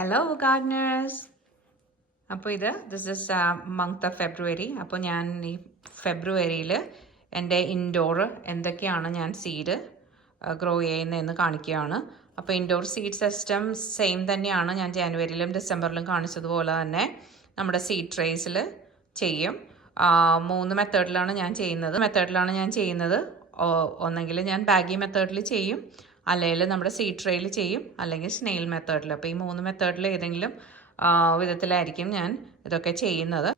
Hello gardeners. അപ്പോൾ this is month of February. അപ്പോൾ ഞാൻ ഈ ഫെബ്രുവരിയിൽ എൻ്റെ ഇൻഡോർ എന്തൊക്കെയാണ് ഞാൻ സീഡ് ഗ്രോ ചെയ്യുന്നതെന്ന് കാണിക്കുകയാണ്. അപ്പോൾ ഇൻഡോർ സീഡ് സിസ്റ്റം സെയിം തന്നെയാണ് ഞാൻ ജനുവരിയിലും ഡിസംബറിലും കാണിച്ചതുപോലെ തന്നെ നമ്മുടെ സീഡ് ട്രേസിൽ ചെയ്യും. 3 മെത്തേഡിലാണ് ഞാൻ ചെയ്യുന്നത്. ഒന്നെങ്കിൽ ഞാൻ ബാഗി മെത്തേഡിൽ ചെയ്യും, അല്ലെങ്കിൽ നമ്മുടെ സീഡ് ട്രേയിൽ ചെയ്യും, അല്ലെങ്കിൽ സ്നെയിൽ മെത്തേഡിൽ. അപ്പോൾ ഈ 3 മെത്തേഡിൽ ഏതെങ്കിലും വിധത്തിലായിരിക്കും ഞാൻ ഇതൊക്കെ ചെയ്യുന്നത്.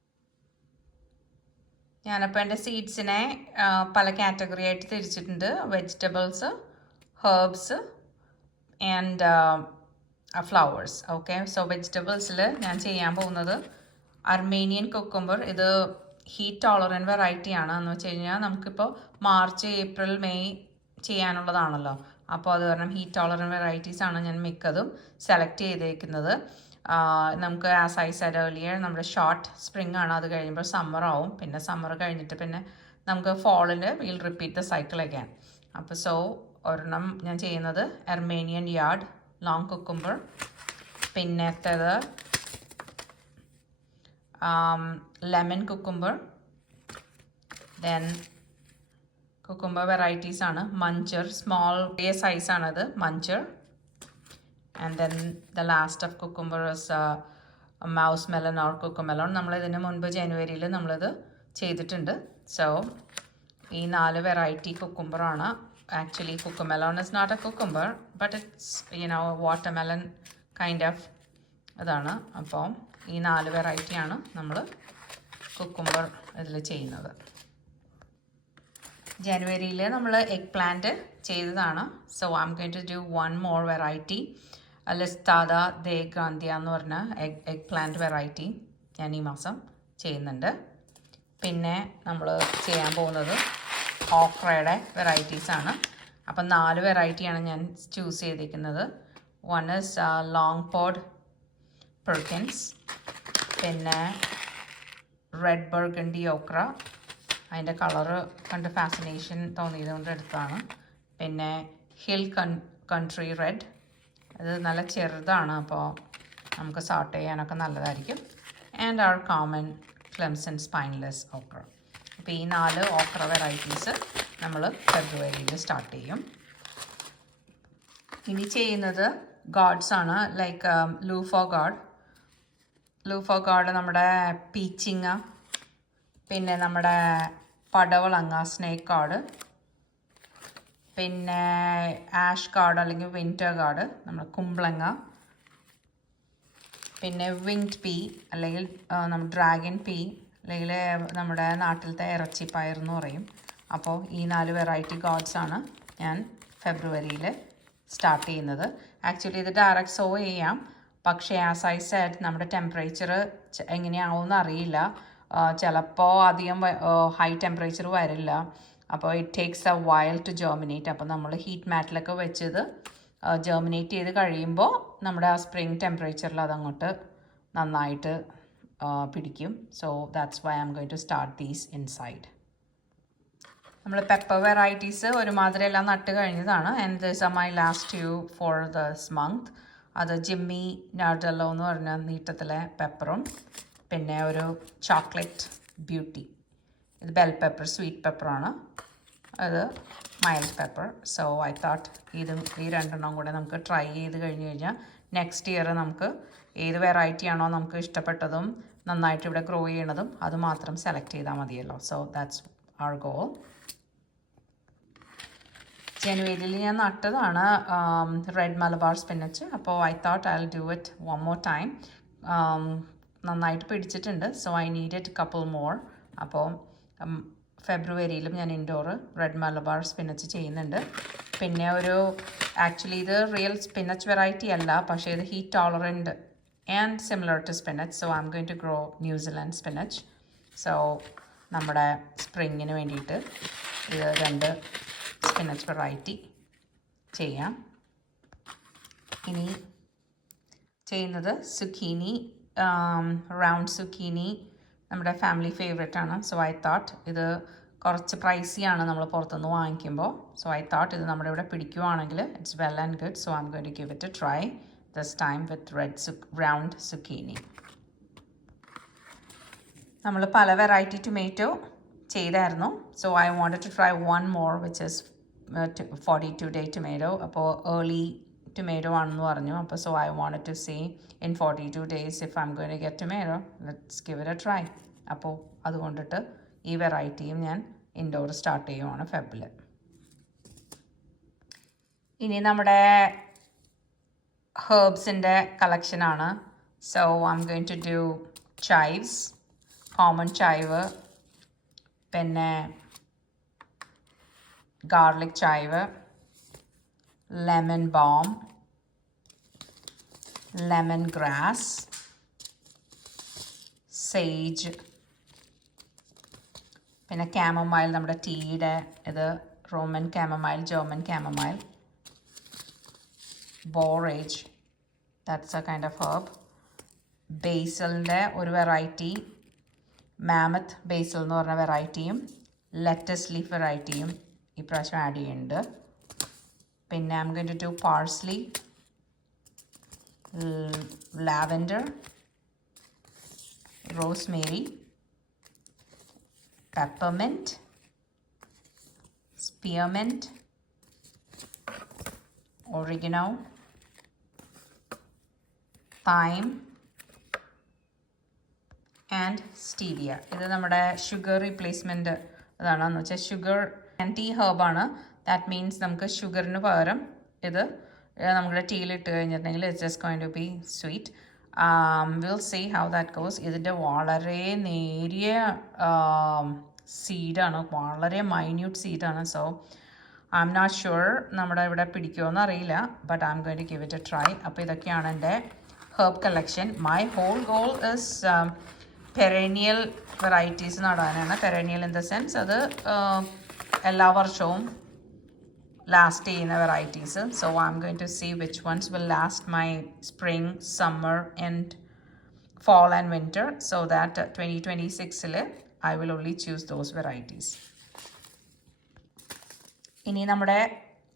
ഞാനപ്പോൾ എൻ്റെ സീഡ്സിനെ പല കാറ്റഗറി ആയിട്ട് തിരിച്ചിട്ടുണ്ട്. Vegetables, herbs and flowers. Okay, so വെജിറ്റബിൾസിൽ ഞാൻ ചെയ്യാൻ പോകുന്നത് അർമേനിയൻ കുക്കുംബർ. ഇത് ഹീറ്റ് ടോളറൻറ്റ് വെറൈറ്റിയാണ്. എന്ന് വെച്ച് കഴിഞ്ഞാൽ നമുക്കിപ്പോൾ മാർച്ച്, ഏപ്രിൽ, മെയ് ചെയ്യാനുള്ളതാണല്ലോ. അപ്പോൾ അത് കാരണം ഹീറ്റ് ടോളറൻറ്റ് വെറൈറ്റീസാണ് ഞാൻ മിക്കതും സെലക്ട് ചെയ്തേക്കുന്നത്. നമുക്ക് ആസ് ഐ സെഡ് ഏർലിയർ നമ്മുടെ ഷോർട്ട് സ്പ്രിംഗ് ആണ്. അത് കഴിയുമ്പോൾ സമ്മർ ആവും. പിന്നെ സമ്മർ കഴിഞ്ഞിട്ട് പിന്നെ നമുക്ക് ഫോളിൽ will repeat the cycle again. അപ്പോൾ സോ ഒരെണ്ണം ഞാൻ ചെയ്യുന്നത് അർമേനിയൻ യാർഡ് ലോങ് കുക്കുംബർ. പിന്നത്തേത് lemon cucumber. Then cucumber varieties ആണ് മഞ്ചർ, സ്മോൾ സൈസാണത് muncher. And then the last of cucumber is mouse melon or cucamelon. നമ്മളിതിന് മുൻപ് ജനുവരിയിൽ നമ്മളിത് ചെയ്തിട്ടുണ്ട്. സോ ഈ 4 വെറൈറ്റി കുക്കുംബറാണ്. Actually cucamelon is not a cucumber, but it's watermelon kind of ഇതാണ്. അപ്പോൾ ഈ 4 വെറൈറ്റിയാണ് നമ്മൾ കുക്കുംബർ ഇതിൽ ചെയ്യുന്നത്. ജനുവരിയിൽ നമ്മൾ എഗ് പ്ലാന്റ് ചെയ്തതാണ്. So I'm going to do one more variety, Listada de Gandia എന്ന് പറഞ്ഞ എഗ് പ്ലാന്റ് വെറൈറ്റി ഞാൻ ഈ മാസം ചെയ്യുന്നുണ്ട്. പിന്നെ നമ്മൾ ചെയ്യാൻ പോകുന്നത് ഓക്രയുടെ വെറൈറ്റീസാണ്. അപ്പം 4 വെറൈറ്റിയാണ് ഞാൻ ചൂസ് ചെയ്തിരിക്കുന്നത്. One is long pod Perkins, പിന്നെ റെഡ് ബർഗണ്ടി ഓക്ര. അതിൻ്റെ കളറ് കണ്ട് ഫാസിനേഷൻ തോന്നിയത് കൊണ്ട് എടുത്തതാണ്. പിന്നെ ഹിൽ കൺട്രി റെഡ്, ഇത് നല്ല ചെറുതാണ്, അപ്പോൾ നമുക്ക് സോർട്ട് ചെയ്യാനൊക്കെ നല്ലതായിരിക്കും. And our common Clemson spineless okra. അപ്പോൾ ഈ 4 ഓക്ര വെറൈറ്റീസ് നമ്മൾ ഫെബ്രുവരിയിൽ സ്റ്റാർട്ട് ചെയ്യും. ഇനി ചെയ്യുന്നത് ഗോഡ്സ് ആണ്, ലൈക്ക് ലൂഫോ ഗോഡ്, നമ്മുടെ പീച്ചിങ്ങ, പിന്നെ നമ്മുടെ പടവളങ്ങ സ്നേക്ക് ഗാർഡ്, പിന്നെ ആഷ് ഗാർഡ് അല്ലെങ്കിൽ വിൻ്റർ ഗാർഡ്, നമ്മുടെ കുമ്പളങ്ങ, പിന്നെ വിങ്ഡ് പീ അല്ലെങ്കിൽ നമ്മുടെ ഡ്രാഗൺ പീ, അല്ലെങ്കിൽ നമ്മുടെ നാട്ടിലത്തെ ഇറച്ചിപ്പയർ എന്ന് പറയും. അപ്പോൾ ഈ 4 വെറൈറ്റി ഗാർഡ്സാണ് ഞാൻ ഫെബ്രുവരിയിൽ സ്റ്റാർട്ട് ചെയ്യുന്നത്. ആക്ച്വലി ഇത് ഡയറക്റ്റ് സോ ചെയ്യാം, പക്ഷേ ആസ് ഐ സെഡ് നമ്മുടെ ടെമ്പറേച്ചർ എങ്ങനെയാവുമെന്ന് അറിയില്ല. ചിലപ്പോൾ അധികം ഹൈ ടെമ്പറേച്ചർ വരില്ല. അപ്പോൾ it takes a while to germinate. അപ്പോൾ നമ്മൾ ഹീറ്റ് മാറ്റിലൊക്കെ വെച്ചത് ജെർമിനേറ്റ് ചെയ്ത് കഴിയുമ്പോൾ നമ്മുടെ ആ സ്പ്രിംഗ് ടെമ്പറേച്ചറിൽ അതങ്ങോട്ട് നന്നായിട്ട് പിടിക്കും. So that's why I'm going to start these inside. നമ്മൾ പെപ്പർ വെറൈറ്റീസ് ഒരുമാതിരി എല്ലാം നട്ട് കഴിഞ്ഞതാണ്. And this are my last two for this month. അത് ജിമ്മി നാർഡല്ലോ എന്ന് പറഞ്ഞ നീട്ടത്തിലെ പെപ്പറും, പിന്നെ ഒരു ചോക്ലേറ്റ് ബ്യൂട്ടി, ഇത് ബെൽ പെപ്പർ, സ്വീറ്റ് പെപ്പറാണ്. അത് mild pepper. So I thought ഈ 2 കൂടെ നമുക്ക് ട്രൈ ചെയ്ത് കഴിഞ്ഞ് കഴിഞ്ഞാൽ നെക്സ്റ്റ് ഇയർ നമുക്ക് ഏത് വെറൈറ്റി ആണോ നമുക്ക് ഇഷ്ടപ്പെട്ടതും നന്നായിട്ട് ഇവിടെ ഗ്രോ ചെയ്യണതും അത് മാത്രം സെലക്ട് ചെയ്താൽ മതിയല്ലോ. So that's our goal. ജനുവരിയിൽ ഞാൻ നട്ടതാണ് റെഡ് മലബാർ സ്പിനച്ച്. അപ്പോൾ I thought I will do it one more time. നന്നായിട്ട് പിടിച്ചിട്ടുണ്ട്. So I needed couple more. അപ്പോൾ ഫെബ്രുവരിയിലും ഞാൻ ഇൻഡോർ റെഡ് മലബാർ സ്പിനച്ച് ചെയ്യുന്നുണ്ട്. പിന്നെ ആക്ച്വലി ഇത് റിയൽ സ്പിനച്ച് വെറൈറ്റി അല്ല, പക്ഷേ ഇത് heat tolerant and similar to spinach. So I'm going to grow New Zealand spinach. So നമ്മുടെ സ്പ്രിങ്ങിന് വേണ്ടിയിട്ട് ഇത് 2 സ്പിനച്ച് വെറൈറ്റി ചെയ്യാം. ഇനി ചെയ്യുന്നത് സുക്കീനി, റൗണ്ട് സുക്കീനി നമ്മുടെ ഫാമിലി ഫേവറേറ്റ് ആണ്. സോ ഐ തോട്ട് ഇത് കുറച്ച് പ്രൈസിയാണ് നമ്മൾ പുറത്തുനിന്ന് വാങ്ങിക്കുമ്പോൾ. സോ ഐ തോട്ട് ഇത് നമ്മുടെ ഇവിടെ പിടിക്കുവാണെങ്കിൽ it's well and good. So I'm going to give it a try. this time with round zucchini. നമ്മൾ പല വെറൈറ്റി ടൊമാറ്റോ ചെയ്തായിരുന്നു. So I wanted to try one more which is 42-day tomato. അപ്പോൾ early tomato ആണെന്ന് പറഞ്ഞു. അപ്പോൾ so I wanted to see in 42 days if I'm going to get tomato, let's give it a try. അപ്പോൾ അതുകൊണ്ടിട്ട് ഈ വെറൈറ്റിയും ഞാൻ indoor start ചെയ്യുവാണ് ഫെബ്രിൽ. ഇനി നമ്മുടെ ഹെർബ്സിൻ്റെ കളക്ഷനാണ്. So I'm going to do chives, common chive, പിന്നെ garlic chive, lemon balm, lemongrass, sage, പിന്നെ chamomile, നമ്മുടെ ടീയുടെ ഇത് Roman chamomile, German chamomile, borage, that's a kind of herb. ബേസലിൻ്റെ ഒരു വെറൈറ്റി, മാമത്ത് ബേസൽ എന്ന് പറഞ്ഞ വെറൈറ്റിയും ലെറ്റസ് ലീഫ് വെറൈറ്റിയും ഇപ്രാവശ്യം add ചെയ്യുന്നുണ്ട്. പിന്നെ I'm going to do parsley, lavender, rosemary, peppermint, spearmint, oregano, thyme and stevia. ഇത് നമ്മുടെ ഷുഗർ റീപ്ലേസ്മെൻറ്റ് അതാണെന്ന് വെച്ചാൽ ഷുഗർ ആൻറ്റി ഹെർബാണ്. ദാറ്റ് മീൻസ് നമുക്ക് ഷുഗറിന് പകരം ഇത് നമ്മുടെ ടീയിലിട്ട് കഴിഞ്ഞിട്ടുണ്ടെങ്കിൽ it's just going to be sweet. Will see how that goes. ഇതിൻ്റെ വളരെ നേരിയ സീഡാണ്, വളരെ മൈന്യൂട്ട് സീഡാണ്. So I'm not sure നമ്മുടെ ഇവിടെ പിടിക്കുമോയെന്ന് അറിയില്ല, but I'm going to give it a try. അപ്പോൾ ഇതൊക്കെയാണ് എൻ്റെ herb collection. My whole goal is perennial varieties നടാനാണ്. പെരേനിയൽ ഇൻ ദ സെൻസ് അത് എല്ലാ വർഷവും ലാസ്റ്റ് ചെയ്യുന്ന varieties. So I'm going to see which ones will last my spring, summer and fall and winter, so that 2026 I will only choose those varieties. ഇനി നമ്മുടെ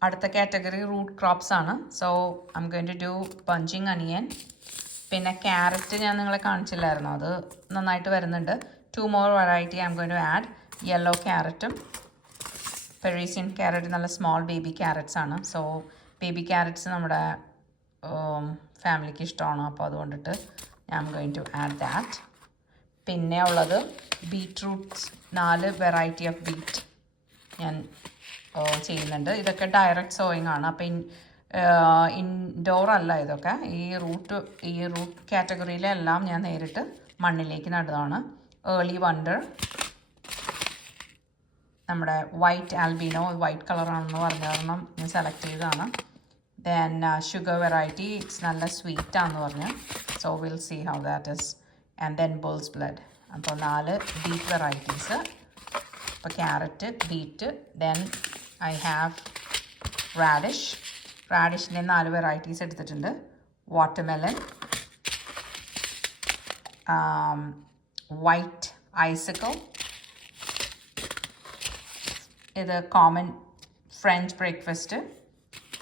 അടുത്ത category root crops ആണ്. So I'm going to do bunching onion. പിന്നെ carrot ഞാൻ നിങ്ങളെ കാണിച്ചില്ലായിരുന്നു, അത് നന്നായിട്ട് വരുന്നുണ്ട്. 2 more variety I'm going to add. Yellow ക്യാരറ്റും പെറീസിയൻ ക്യാരറ്റ്, നല്ല സ്മോൾ ബേബി ക്യാരറ്റ്സ് ആണ്. സോ ബേബി ക്യാരറ്റ്സ് നമ്മുടെ ഫാമിലിക്ക് ഇഷ്ടമാണ്, അപ്പോൾ അതുകൊണ്ടിട്ട് I'm going to add that. പിന്നെ ഉള്ളത് ബീറ്റ്റൂട്ട്സ്, 4 വെറൈറ്റി ഓഫ് ബീറ്റ് ഞാൻ ചെയ്യുന്നുണ്ട്. ഇതൊക്കെ ഡയറക്റ്റ് സോയിങ് ആണ്. അപ്പോൾ ഇൻഡോർ അല്ല ഇതൊക്കെ. ഈ റൂട്ട് കാറ്റഗറിയിലെല്ലാം ഞാൻ നേരിട്ട് മണ്ണിലേക്ക് നടുന്നതാണ്. ഏർലി വണ്ടർ, നമ്മുടെ വൈറ്റ് ആൽബിനോ, വൈറ്റ് കളറാണെന്ന് പറഞ്ഞ കാരണം ഞാൻ സെലക്ട് ചെയ്തതാണ്. ദെൻ ഷുഗർ വെറൈറ്റി, ഇറ്റ്സ് നല്ല സ്വീറ്റാണെന്ന് പറഞ്ഞു. So will see how that is. And then bull's blood. അപ്പോൾ 4 ബീറ്റ് വെറൈറ്റീസ്. അപ്പോൾ carrot, beet, then I have radish. റാഡിഷിൻ്റെ 4 വെറൈറ്റീസ് എടുത്തിട്ടുണ്ട്. വാട്ടർമെലൺ, വൈറ്റ് ഐസിക്കിൾ, ഇത് കോമൺ ഫ്രഞ്ച് ബ്രേക്ക്ഫാസ്റ്റ്,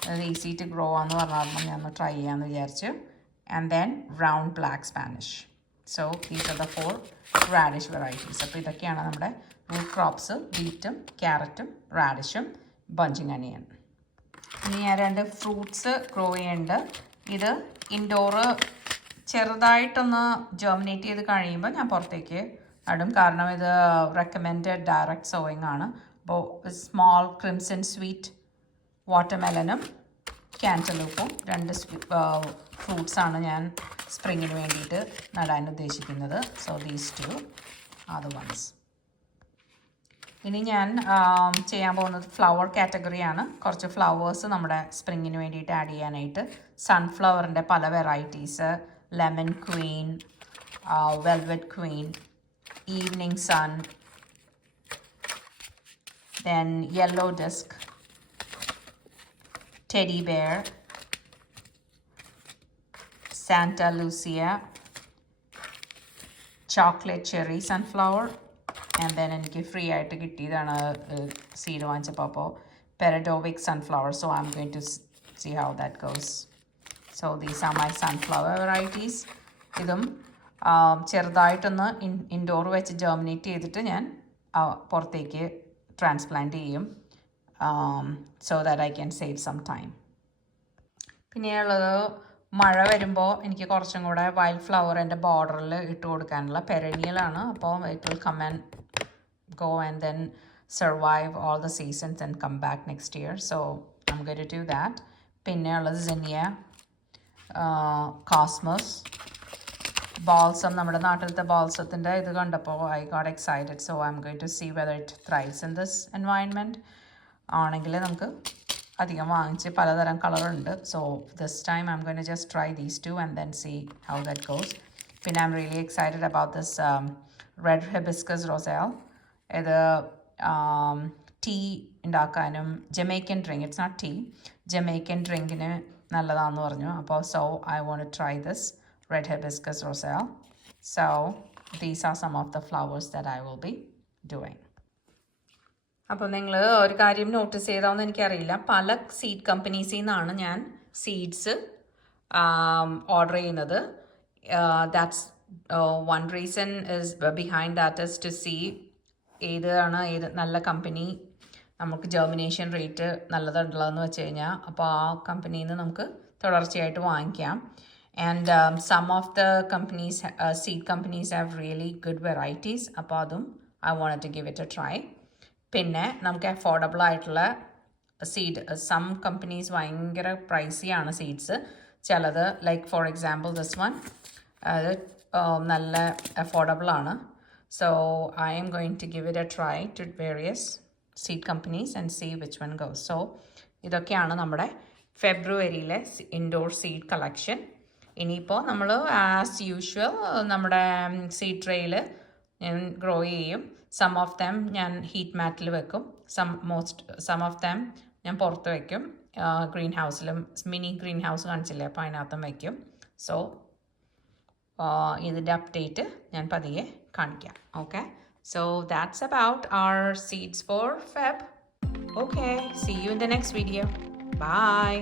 അത് ഈസി ടു ഗ്രോ ആണെന്ന് പറഞ്ഞാൽ ഞാൻ ഒന്ന് ട്രൈ ചെയ്യാമെന്ന് വിചാരിച്ചു. And then round black Spanish. So these are the 4 radish varieties. അപ്പോൾ ഇതൊക്കെയാണ് നമ്മുടെ റൂട്ട് ക്രോപ്സ്. ബീറ്റും ക്യാരറ്റും റാഡിഷും ബഞ്ചിങ് അനിയൻ. ഇനി ഞാൻ 2 ഫ്രൂട്ട്സ് ഗ്രോ ചെയ്യുന്നുണ്ട്. ഇത് ഇൻഡോറ് ചെറുതായിട്ടൊന്ന് ജെർമിനേറ്റ് ചെയ്ത് കഴിയുമ്പോൾ ഞാൻ പുറത്തേക്ക് നടും, കാരണം ഇത് റെക്കമെൻഡഡ് ഡയറക്റ്റ് സോയിങ് ആണ്. അപ്പോൾ സ്മോൾ ക്രിംസൺ സ്വീറ്റ് വാട്ടർമെലനും ക്യാൻറ്റലൂപ്പും 2 ഫ്രൂട്ട്സാണ് ഞാൻ സ്പ്രിങ്ങിന് വേണ്ടിയിട്ട് നടാൻ ഉദ്ദേശിക്കുന്നത്. So these 2 are the ones. ഇനി ഞാൻ ചെയ്യാൻ പോകുന്നത് ഫ്ലവർ കാറ്റഗറിയാണ്. കുറച്ച് ഫ്ലവേഴ്സ് നമ്മുടെ സ്പ്രിങ്ങിന് വേണ്ടിയിട്ട് ആഡ് ചെയ്യാനായിട്ട്. സൺഫ്ലവറിൻ്റെ പല varieties, lemon queen, velvet queen, evening sun, then yellow disc, teddy bear, Santa Lucia, chocolate cherry sunflower. And then എനിക്ക് ഫ്രീ ആയിട്ട് കിട്ടിയതാണ് സീഡ് വാങ്ങിച്ചപ്പോൾ. അപ്പോൾ Peredovik sunflower. So I'm going to see how that goes. So these are my sunflower varieties. ഇതും ചെറുതായിട്ടൊന്ന് indoor വെച്ച് germinate ചെയ്തിട്ട് ഞാൻ പുറത്തേക്ക് ട്രാൻസ്പ്ലാന്റ് ചെയ്യും, so that I can save some time. പിന്നെയുള്ളത് മഴ വരുമ്പോൾ എനിക്ക് കുറച്ചും കൂടെ വൈൽഡ് ഫ്ലവർ എൻ്റെ ബോർഡറിൽ ഇട്ട് കൊടുക്കാനുള്ള പെരനിയലാണ്. അപ്പോൾ it will come and go and then survive all the seasons and come back next year. So I'm going to do that. പിന്നെയുള്ളത് zinnia, cosmos, balsam. നമ്മുടെ നാട്ടിലത്തെ balsamത്തിൻ്റെ ഇത് കണ്ടപ്പോൾ I got excited. So I'm going to see whether it thrives in this environment. ആണെങ്കിൽ നമുക്ക് അധികം വാങ്ങിച്ച് പലതരം കളറുണ്ട്. So this time I'm going to just try these two and then see how that goes. പിന്നെ I'm really excited about this red hibiscus roselle. ഇത് tea ഉണ്ടാക്കാനും Jamaican drink, it's not tea, Jamaican ഡ്രിങ്കിന് നല്ലതാണെന്ന് പറഞ്ഞു. അപ്പോൾ so I want to try this red hibiscus roselle. So these are some of the flowers that I will be doing. അപ്പോൾ നിങ്ങൾ ഒരു കാര്യം നോട്ടീസ് ചെയ്താമെന്ന് എനിക്കറിയില്ല, പല സീഡ് കമ്പനീസിൽ നിന്നാണ് ഞാൻ സീഡ്സ് ഓർഡർ ചെയ്യുന്നത്. That's one reason is behind that is to see ഏത് നല്ല കമ്പനി നമുക്ക് ജെർമിനേഷൻ റേറ്റ് നല്ലതുള്ളതെന്ന് വെച്ച് കഴിഞ്ഞാൽ അപ്പോൾ ആ കമ്പനിയിൽ നിന്ന് നമുക്ക് തുടർച്ചയായിട്ട് വാങ്ങിക്കാം. And some of the companies seed companies have really good varieties. അപ്പോൾ അതും I want to give it a try. പിന്നെ നമുക്ക് അഫോർഡബിൾ ആയിട്ടുള്ള സീഡ്, സം കമ്പനീസ് ഭയങ്കര പ്രൈസിയാണ് സീഡ്സ്. ചിലത് like for example this one അത് നല്ല അഫോർഡബിൾ ആണ്. So I am going to give it a try to various seed companies and see which one goes. So ഇതൊക്കെയാണ് നമ്മുടെ ഫെബ്രുവരിയിലെ ഇൻഡോർ സീഡ് കളക്ഷൻ. ഇനിയിപ്പോൾ നമ്മൾ ആസ് യൂഷ്വൽ നമ്മുടെ seed ട്രേയിൽ ഞാൻ grow ചെയ്യും. സം ഓഫ് ദം ഞാൻ ഹീറ്റ് മാറ്റിൽ വെക്കും, സം ഓഫ് ദം ഞാൻ പുറത്ത് വയ്ക്കും, ഗ്രീൻ ഹൗസിലും മിനി ഗ്രീൻ ഹൗസ് കാണിച്ചില്ലേ അപ്പോൾ അതിനകത്തും വയ്ക്കും. സോ ഇതിൻ്റെ അപ്ഡേറ്റ് ഞാൻ പതിയെ കാണിക്കാം. Okay, so that's about our seeds for Feb. Okay, see you in the next video. Bye.